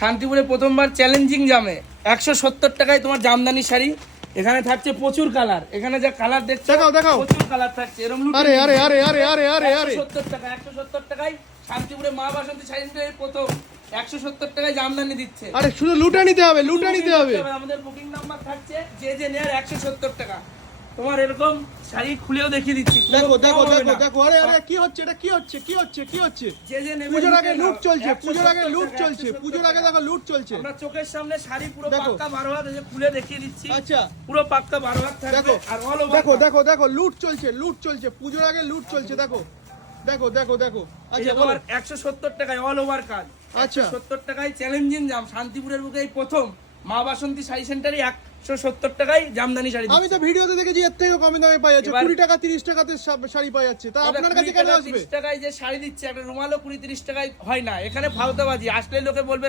শান্তিপুরে প্রথমবার চ্যালেঞ্জিং জামে 170 টাকায় তোমার জামদানি শাড়ি। এখানে থাকছে প্রচুর কালার, এখানে যা কালার দেখছো দেখাও প্রচুর কালার থাকছে এরকম। আরে আরে আরে আরে আরে আরে আরে 170 টাকা, 170 টাকায় শান্তিপুরে মা বাসন্তী শাড়ি সেন্টারে প্রথম 170 টাকায় জামদানি দিচ্ছে। আরে শুধু লুটা নিতে হবে, লুটা নিতে হবে। আমাদের বুকিং নাম্বার থাকছে যে নেয়ার 170 টাকা। তোমার এরকম শাড়ি খুলেও দেখিয়ে দিচ্ছি। দেখো দেখো দেখো দেখো, আরে আরে কি হচ্ছে এটা, কি হচ্ছে কি হচ্ছে কি হচ্ছে? যে নেবে পূজোর আগে লুট চলছে, 170 পূজোর আগে লুট টাকা, চলছে, 170 পূজোর আগে দেখো লুট চলছে। আমরা চোখের সামনে শাড়ি পুরো দেখো। পাক্কা 12 হাত এই যে খুলে দেখিয়ে দিচ্ছি। আচ্ছা পুরো পাক্কা 12 হাত থাকবে দেখো আর অল ওভার। দেখো দেখো দেখো লুট চলছে, লুট চলছে, পূজোর আগে লুট চলছে। দেখো দেখো দেখো দেখো। আচ্ছা বলো। 170 টাকায় অল ওভার কাজ। আচ্ছা। 170 টাকায় চ্যালেঞ্জিং জাম। শান্তিপুরের বুকে এই প্রথম মা বাসন্তী শাড়ি সেন্টারে 170 টাকায় জামদানি শাড়ি আমি তো ভিডিওতে দেখেছি এর থেকেও কমে দামে পাওয়া যাচ্ছে, এবার- 20 টাকা 30 টাকাতে শাড়ি পাওয়া যাচ্ছে। তা আপনার কাছে কেন আসবে? 30 টাকায় যে শাড়ি দিচ্ছে একটা রুমালও 20-30 টাকায় হয় না। এখানে ফালতাবাজি, আসলে লোকে বলবে